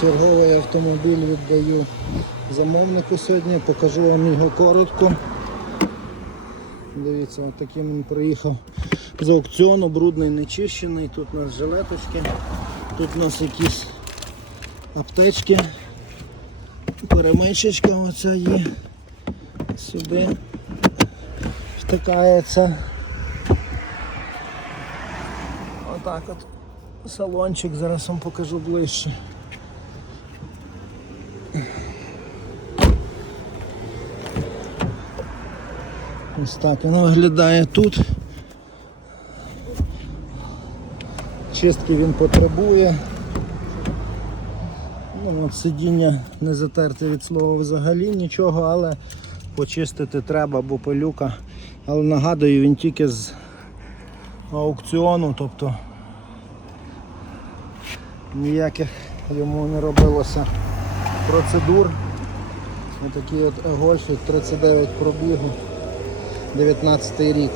Черговий автомобіль віддаю замовнику сьогодні, покажу вам його коротко. Дивіться, от таким він приїхав з аукціону, брудний, нечищений. Тут у нас жилеточки, тут у нас якісь аптечки, перемичечка оця є. Сюди втикається. Отак от салончик, зараз вам покажу ближче. Ось так воно виглядає тут. Чистки він потребує. Ну, от сидіння не затерте від слова взагалі нічого, але почистити треба, бо пилюка. Але нагадую, він тільки з аукціону, тобто ніяких йому не робилося процедур. Ось такий от гольфік 39 пробігу, 19 рік.